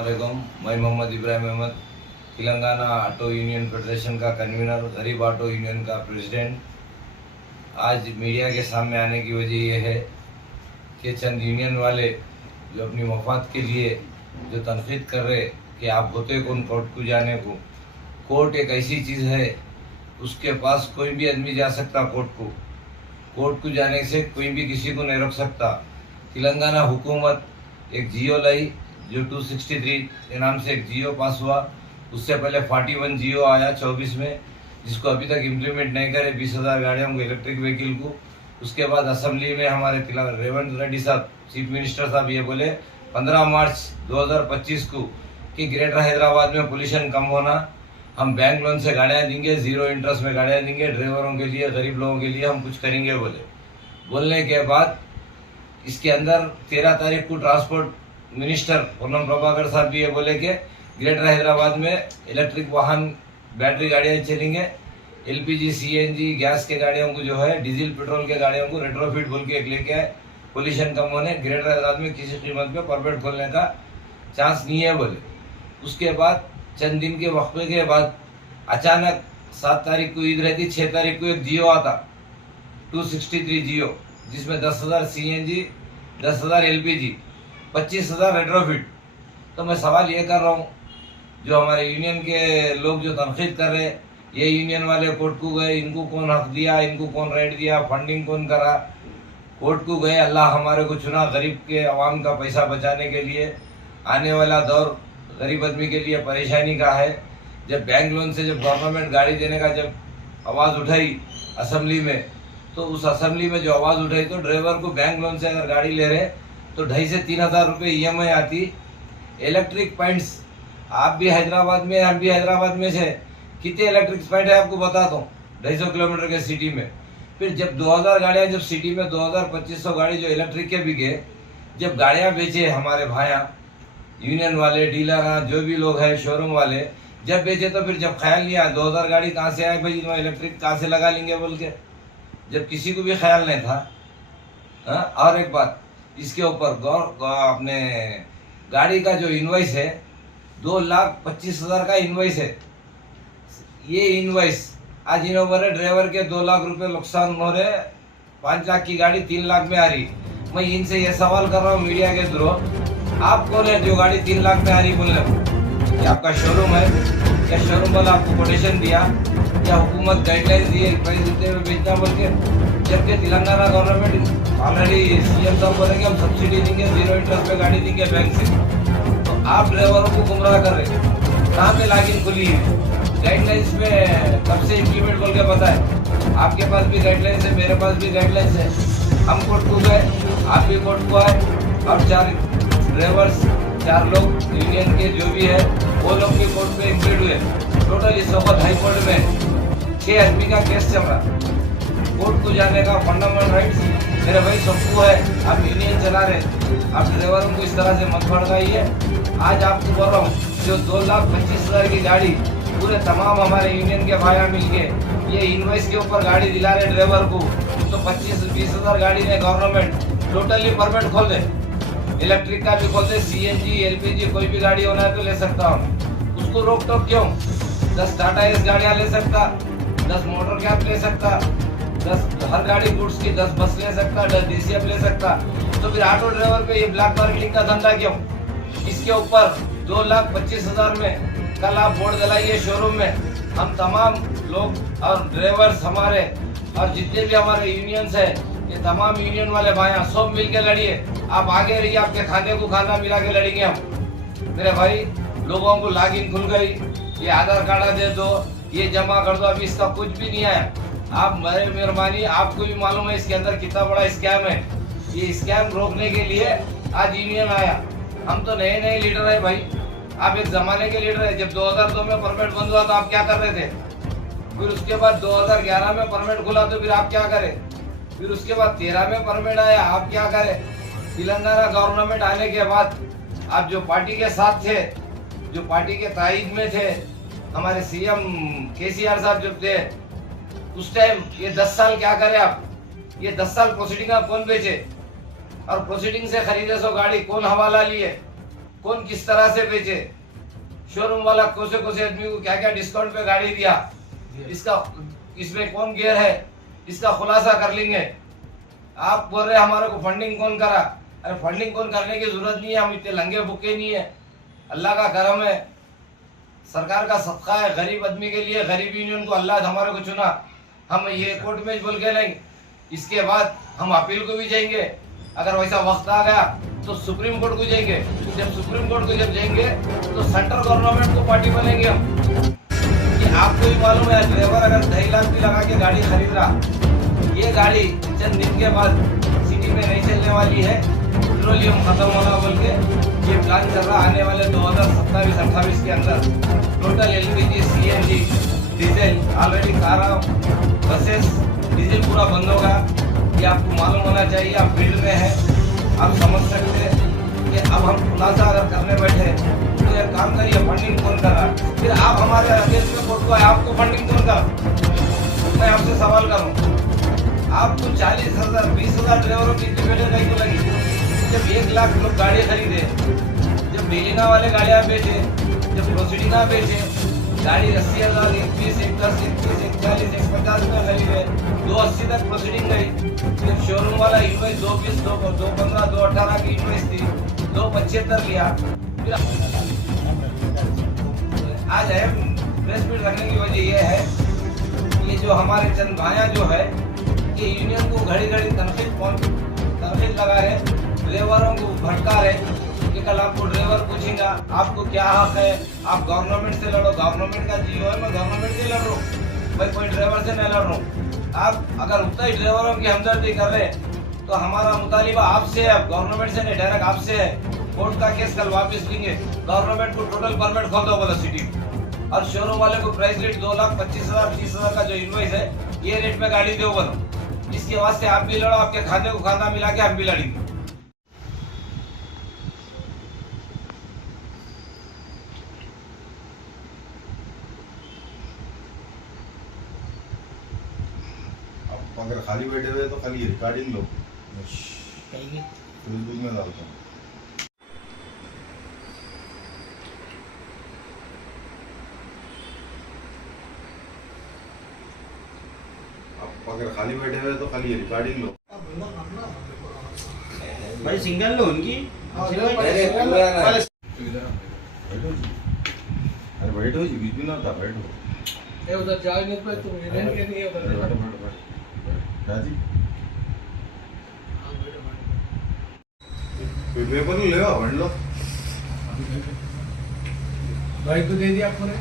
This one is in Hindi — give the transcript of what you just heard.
अस्सलामुअलैकुम। मैं Mohammed Ibrahim Ahmed, Telangana auto union federation का कन्वीनर, गरीब ऑटो यूनियन का प्रेसिडेंट। आज मीडिया के सामने आने की वजह यह है कि चंद यूनियन वाले जो अपनी मफाद के लिए जो तनकीद कर रहे कि आप होते कौन कोर्ट को जाने को। कोर्ट एक ऐसी चीज़ है, उसके पास कोई भी आदमी जा सकता कोर्ट को जाने से कोई भी किसी को नहीं रोक सकता। तेलंगाना हुकूमत एक जियो लाई जो 263 के नाम से एक जियो पास हुआ। उससे पहले 41 जियो आया 24 में, जिसको अभी तक इम्प्लीमेंट नहीं करे 20,000 गाड़ियों को, इलेक्ट्रिक व्हीकल को। उसके बाद असेंबली में हमारे रेवंत रेड्डी साहब चीफ मिनिस्टर साहब ये बोले 15 मार्च 2025 को कि ग्रेटर हैदराबाद में पोल्यूशन कम होना, हम बैंक लोन से गाड़ियाँ देंगे, जीरो इंटरेस्ट में गाड़ियाँ देंगे, ड्राइवरों के लिए, गरीब लोगों के लिए हम कुछ करेंगे बोलने के बाद इसके अंदर 13 तारीख को ट्रांसपोर्ट मिनिस्टर पूनम प्रभाकर साहब भी ये बोले कि ग्रेटर हैदराबाद में इलेक्ट्रिक वाहन, बैटरी गाड़ियाँ चलेंगे, एलपीजी सीएनजी गैस के गाड़ियों को जो है डीजल पेट्रोल के गाड़ियों को रेट्रोफिट बोल के एक लेके आए। पोल्यूशन कम होने ग्रेटर हैदराबाद में किसी कीमत पे परमिट खोलने का चांस नहीं है बोले। उसके बाद चंद दिन के वक्फे के बाद अचानक 7 तारीख को ईद रहती, 6 तारीख को एक जियो आता 263 जियो, जिसमें 10,000 सीएनजी, 10,000 एलपीजी, 25,000 रेट्रोफिट। तो मैं सवाल ये कर रहा हूँ, जो हमारे यूनियन के लोग जो तनकीद कर रहे, ये यूनियन वाले कोर्ट को गए, इनको कौन हक दिया, इनको कौन राइट दिया, फंडिंग कौन करा, कोर्ट को गए, अल्लाह हमारे को चुना गरीब के अवाम का पैसा बचाने के लिए। आने वाला दौर गरीब आदमी के लिए परेशानी का है। जब बैंक लोन से जब गवर्नमेंट गाड़ी देने का जब आवाज़ उठाई असेंबली में, तो उस असेंबली में जो आवाज़ उठाई तो ड्राइवर को बैंक लोन से अगर गाड़ी ले रहे तो 2,500 से 3,000 रुपये EMI आती। इलेक्ट्रिक पॉइंट्स, आप भी हैदराबाद में, हम भी हैदराबाद में से, कितने इलेक्ट्रिक पॉइंट है आपको बता दूँ 250 किलोमीटर के सिटी में। फिर जब 2,000 गाड़ियाँ जब सिटी में 2,000-2,500 गाड़ी जो इलेक्ट्रिक के बिके, जब गाड़ियाँ बेचे हमारे भाइयाँ यूनियन वाले, डीलर, जो भी लोग हैं शोरूम वाले, जब बेचे तो फिर जब ख्याल नहीं आया 2,000 गाड़ी कहाँ से आए भाई, इलेक्ट्रिक कहाँ से लगा लेंगे बोल के, जब किसी को भी ख्याल नहीं था। हाँ, और एक बात इसके ऊपर अपने गाड़ी का जो इनवॉइस है 2,25,000 का इनवॉइस है। ये इनवॉइस आज इनोवर है, ड्राइवर के 2 लाख रुपए नुकसान हो रहे, 5 लाख की गाड़ी 3 लाख में आ रही। मैं इनसे ये सवाल कर रहा हूँ मीडिया के थ्रू, आप कौन है जो गाड़ी 3 लाख में आ रही बोलने को? ये आपका शोरूम है क्या? शोरूम वाला आपको कोटेशन दिया या हुकूमत गाइडलाइंस दिए पैसे देते हुए बेचना बोल के? जबकि तेलंगाना गवर्नमेंट ऑलरेडी CM साहब बोलेंगे हम सब्सिडी देंगे, जीरो इंटरेस्ट पे गाड़ी देंगे बैंक से, तो आप ड्राइवरों को गुमराह कर रहे। कहाँ पे लॉगिन खुली है? गाइडलाइंस में कब से इम्प्लीमेंट बोल के पता है? आपके पास भी गाइडलाइंस है, मेरे पास भी गाइडलाइंस है। हम कोर्ट को गए, आप भी कोर्ट को आए, और 4 ड्राइवर्स, 4 लोग यूनियन के जो भी है वो लोग भी कोर्ट में इंक्लूड हुए। टोटल इस वक्त हाई कोर्ट में 6 आदमी का केस चल रहा। कोर्ट को जाने का फंडामेंटल राइट्स मेरे भाई सबको है। आप यूनियन चला रहे, आप ड्राइवरों को इस तरह से मत भड़काइए। आज आपको बोल रहा हूँ, जो 2,25,000 की गाड़ी पूरे तमाम हमारे यूनियन के भाइयाँ मिलके ये इनवॉइस के ऊपर गाड़ी दिला रहे ड्राइवर को, तो 25-20,000 गाड़ी में गवर्नमेंट टोटली परमिट खोल दे, इलेक्ट्रिक का भी खोल दे, CNG LPG कोई भी गाड़ी होना है तो ले सकता हूँ। उसको रोक टोक क्यों? 10 टाटा एस गाड़ियाँ ले सकता, 10 मोटर कैब ले सकता, 10 हर गाड़ी गुड्स की 10 बस ले सकता, 10 DCF ले सकता। तो फिर ऑटो ड्राइवर पे ये ब्लैक मार्केटिंग का धंधा क्यों? इसके ऊपर 2,25,000 में कल आप बोर्ड दिलाइए शोरूम में, हम तमाम लोग और ड्राइवर्स हमारे और जितने भी हमारे यूनियंस है, ये तमाम यूनियन वाले भाइयाँ सब मिल के लड़िए। आप आगे रहिए, आपके खाने को खाना मिला के लड़ेंगे हम। मेरे भाई लोगों को लॉगिन खुल गई, ये आधार कार्ड दे दो, ये जमा कर दो, अभी इसका कुछ भी नहीं आया। आप मेहरबानी, आपको भी मालूम है इसके अंदर कितना बड़ा स्कैम है। ये स्कैम रोकने के लिए आज यूनियन आया। हम तो नए लीडर है भाई, आप एक जमाने के लीडर है। जब 2002 में परमिट बंद हुआ तो आप क्या कर रहे थे? फिर उसके बाद 2011 में परमिट खुला तो फिर आप क्या करें? फिर उसके बाद 13 में परमिट आया, आप क्या करें? तेलंगाना गवर्नमेंट आने के बाद आप जो पार्टी के साथ थे, जो पार्टी के ताइद में थे, हमारे CM KCR साहब जब थे उस टाइम, ये 10 साल क्या करे आप? ये 10 साल प्रोसीडिंग आप कौन बेचे? और प्रोसीडिंग से खरीदे सो गाड़ी कौन हवाला लिए? कौन किस तरह से बेचे, शोरूम वाला कोसे कोसे आदमी को क्या क्या डिस्काउंट पे गाड़ी दिया, इसका इसमें कौन गियर है, इसका खुलासा कर लेंगे। आप बोल रहे हमारे को फंडिंग कौन करा, अरे फंडिंग कौन करने की जरूरत नहीं है, हम इतने लंगे भुक्के नहीं है। अल्लाह का करम है, सरकार का सदका है, गरीब आदमी के लिए गरीब यूनियन को अल्लाह हमारे को चुना। हम ये कोर्ट में बोल के नहीं, इसके बाद हम अपील को भी जाएंगे। अगर वैसा वक्त आ गया तो सुप्रीम कोर्ट को जाएंगे। जब सुप्रीम कोर्ट को जब जाएंगे तो सेंट्रल गवर्नमेंट को पार्टी बनेंगे हम। कि आपको भी मालूम है, ड्राइवर अगर 2.5 लाख भी लगा के गाड़ी खरीद रहा, ये गाड़ी चंद दिन के बाद सिटी में नहीं चलने वाली है, पेट्रोलियम खत्म होना बोल के ये प्लान चल रहा। आने वाले 2027-28 के अंदर total LPG, CNG, diesel, already कारा, बसेस डीजल पूरा बंद होगा। ये आपको मालूम होना चाहिए, आप फील्ड में हैं, आप समझ सकते हैं कि अब हम खुलासा अगर करने बैठे तो एक काम करिए, फंडिंग कौन कर रहा, फिर आप हमारे अगेंस्ट में कोर्ट को आए, आपको फंडिंग कौन कर। मैं आपसे सवाल करूँ, आपको 40,000 20,000 ड्राइवरों की टिकटें नहीं तो लगी। जब 1 लाख लोग गाड़ी खरीदे, जब बेलिंगा वाले गाड़ियाँ बेचे, जब प्रोसीडिंगा बेचे, गाड़ी 80,000, 21, 10, 21, 41, 150 में खरीदे, 280 तक प्रोसीडिंग गई। जब शोरूम वाला इनवॉइस 220, 215, 218 की इनवॉइस थी, 275 लिया। फिर आज है प्रेस मीट रखने की वजह यह है, ये जो हमारे चंद भाइयाँ जो है ये यूनियन को घड़ी घड़ी तनखीद लगा रहे, ड्राइवरों को भटका रहे कि कल आपको ड्राइवर पूछेगा आपको क्या हक है, आप गवर्नमेंट से लड़ो, गवर्नमेंट का जीओ है, मैं गवर्नमेंट से लड़ रहा हूँ भाई, कोई ड्राइवर से नहीं लड़ रहा हूँ। आप अगर उतना ही ड्राइवरों की हमदर्दी कर रहे तो हमारा मुतालिबा आपसे है, गवर्नमेंट से नहीं, डायरेक्ट आपसे है। कोर्ट का केस कल वापस लेंगे, गवर्नमेंट को टोटल परमिट खोल दो बोला सिटी, और शोरूम वाले को प्राइस रेट 2,25,000 30,000 का जो इनवॉइस है ये रेट में गाड़ी दो बोलो। इसके वास्ते आप भी लड़ो, आपके खाते को खाना मिला के हम भी लड़ेंगे। अगर खाली बैठे हुए तो खाली रिकॉर्डिंग लो, फेसबुक में डालता हूँ। आप अगर खाली बैठे हुए तो खाली रिकॉर्डिंग लो। भाई सिंगल लो उनकी, अरे बैठो जी, बीच में ना था, बैठो। उधर जाओ नहीं पे तुम इधर के नहीं उधर बैठो बैठो बैठो राजी पेपर ले आओ, लो भाई को दे दिया आपने।